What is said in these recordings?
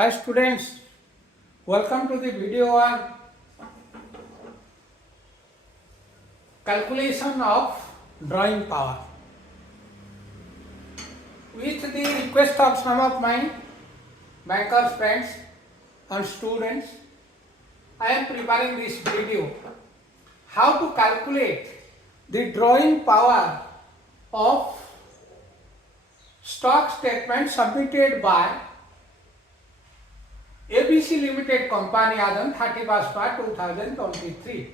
Hi students, welcome to the video on calculation of drawing power. With the request of some of my bankers friends and students, I am preparing this video how to calculate the drawing power of stock statement submitted by ABC Limited Company as on 31st March 2023.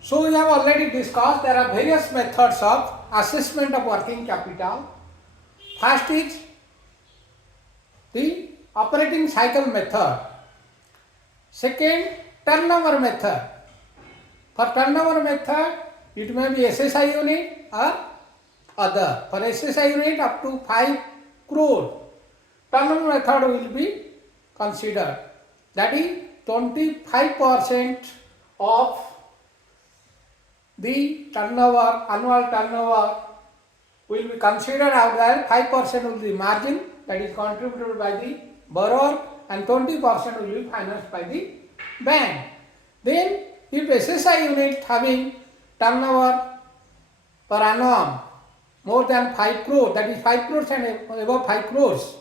So we have already discussed there are various methods of assessment of working capital. First is the operating cycle method. Second, turnover method. For turnover method, it may be SSI unit or other. For SSI unit up to 5 crore, turnover method will be considered. That is 25% of the turnover, annual turnover will be considered out there. 5% will be margin, that is contributed by the borrower, and 20% will be financed by the bank. Then if SSI unit having turnover per annum more than 5 crore, that is 5 crores and above 5 crores,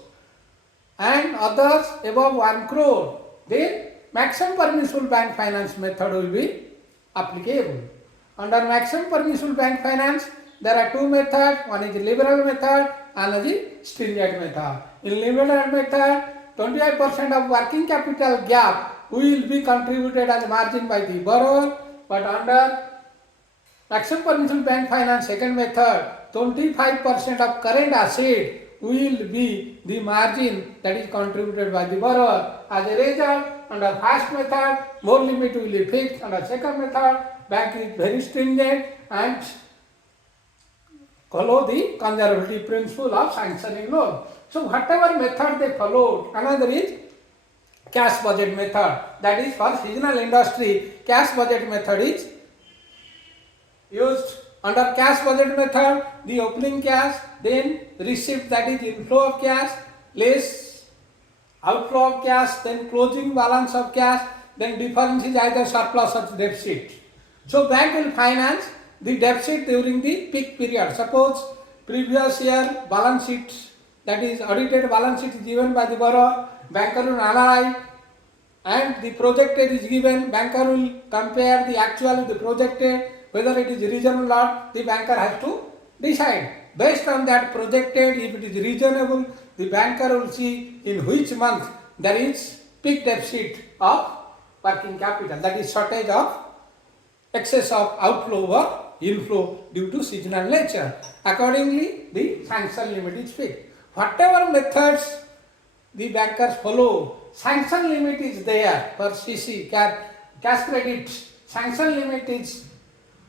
and others above 1 crore, then maximum permissible bank finance method will be applicable. Under maximum permissible bank finance, there are two methods. One is the liberal method, another is stringent method. In liberal method, 25% of working capital gap will be contributed as margin by the borrower, but under maximum permissible bank finance second method, 25% of current asset will be the margin that is contributed by the borrower. As a result, under first method, more limit will be fixed. Under second method, bank is very stringent and follow the conservative principle of sanctioning loan. So whatever method they followed, another is cash budget method. That is for seasonal industry, cash budget method is used. Under cash budget method, the opening cash, then receipt, that is inflow of cash, less outflow of cash, then closing balance of cash, then difference is either surplus or deficit. So bank will finance the deficit during the peak period. Suppose previous year balance sheet, that is audited balance sheet is given by the borrower, banker will analyze, and the projected is given, banker will compare the actual with the projected, whether it is reasonable or not, the banker has to decide. Based on that projected, if it is reasonable, the banker will see in which month there is peak deficit of working capital, that is shortage of excess of outflow or inflow due to seasonal nature. Accordingly, the sanction limit is fixed. Whatever methods the bankers follow, sanction limit is there for CC, cash credit, sanction limit is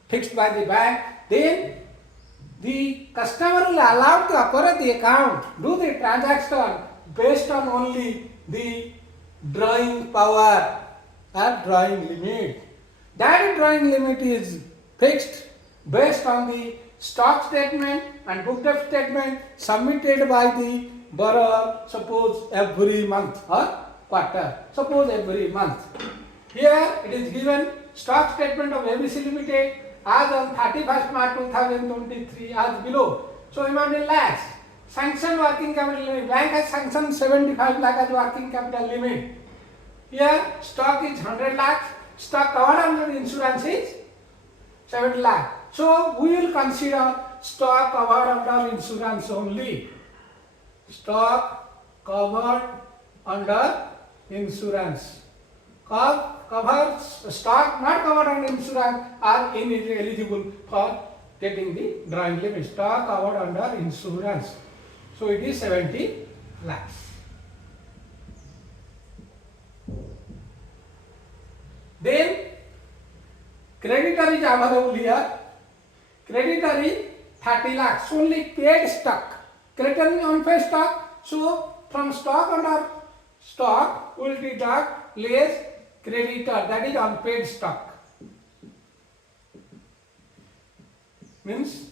fixed by the bank. Then the customer will allow to operate the account, do the transaction based on only the drawing power or drawing limit. That drawing limit is fixed based on the stock statement and book debt statement submitted by the borrower, suppose every month or quarter, suppose every month. Here it is given stock statement of ABC Limited as on 31st March 2023 as below. So amount in lakhs. Sanctioned working capital limit. Bank has sanctioned 75 lakh as working capital limit. Here stock is 100 lakhs. Stock covered under insurance is 70 lakh. So we will consider stock covered under insurance only. Stock covered under insurance. Covered stock not covered under insurance are ineligible for getting the drawing limit. Stock covered under insurance. So it is 70 lakhs. Then creditor is available here. Creditor is 30 lakhs. Only paid stock. Creditor is unpaid stock. So from stock under stock will deduct less creditor, that is unpaid stock. Means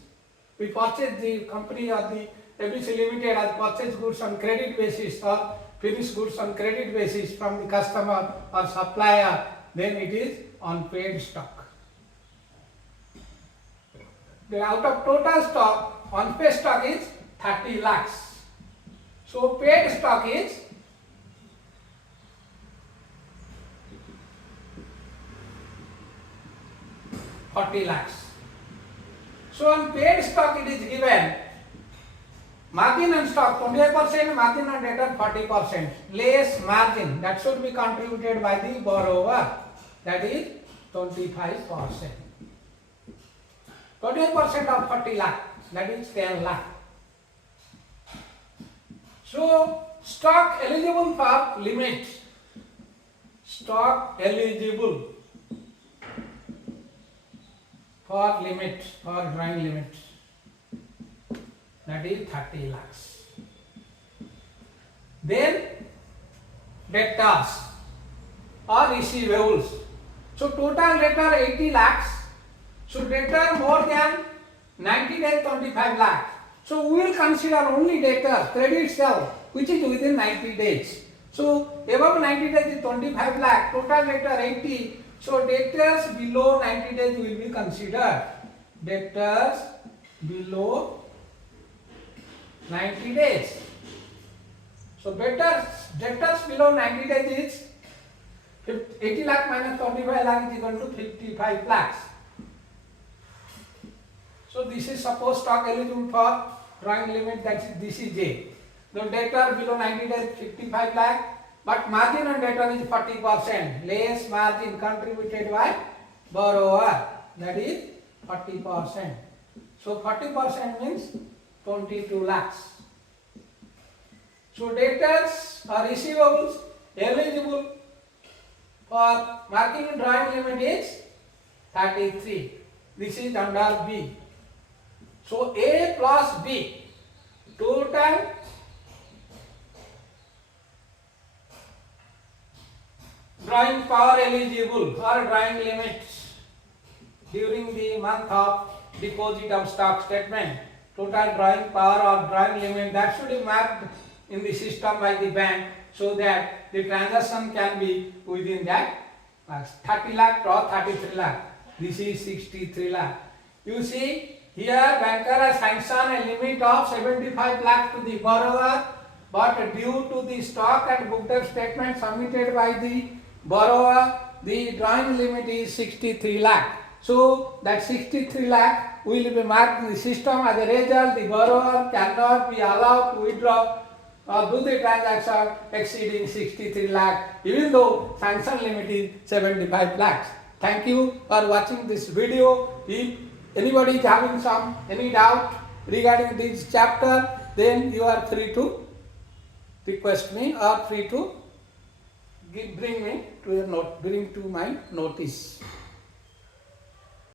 we purchase the company or the ABC Limited has purchased goods on credit basis or finished goods on credit basis from the customer or supplier, then it is on paid stock. Then out of total stock, unpaid stock is 30 lakhs. So paid stock is 40 lakhs. So on paid stock it is given margin on stock 28%, margin on debtor 40%, less margin that should be contributed by the borrower, that is 25%. 28% of 40 lakh, that is 10 lakh. So stock eligible for limit, stock eligible for limit, for drawing limit, that is 30 lakhs. Then debtors or receivables. So total debtor 80 lakhs. So debtor more than 90 days 25 lakhs. So we will consider only debtor, credit sale, which is within 90 days. So above 90 days is 25 lakh, total debtor 80. So debtors below 90 days will be considered. Debtors below 90 days. So debtors below 90 days is 80 lakh minus 25 lakh is equal to 55 lakhs. So this is suppose stock eligible for drawing limit, that is this is A. The debtor below 90 days 55 lakh, but margin on debtor is 40%, less margin contributed by borrower, that is 40%. So 40% means 22 lakhs. So debtors or receivables eligible for marking and drawing limit is 33. This is under B. So A plus B, total drawing power eligible or drawing limits during the month of deposit of stock statement. Total drawing power or drawing limit that should be marked in the system by the bank so that the transaction can be within that 30 lakh or 33 lakh. This is 63 lakh. You see here banker has sanctioned a limit of 75 lakh to the borrower, but due to the stock and booked statement submitted by the borrower, the drawing limit is 63 lakh. So that 63 lakh will be marked in the system. As a result, the borrower cannot be allowed to withdraw or do the transaction exceeding 63 lakh, even though sanction limit is 75 lakhs. Thank you for watching this video. If anybody is having any doubt regarding this chapter, then you are free to request me or free to bring to my notice.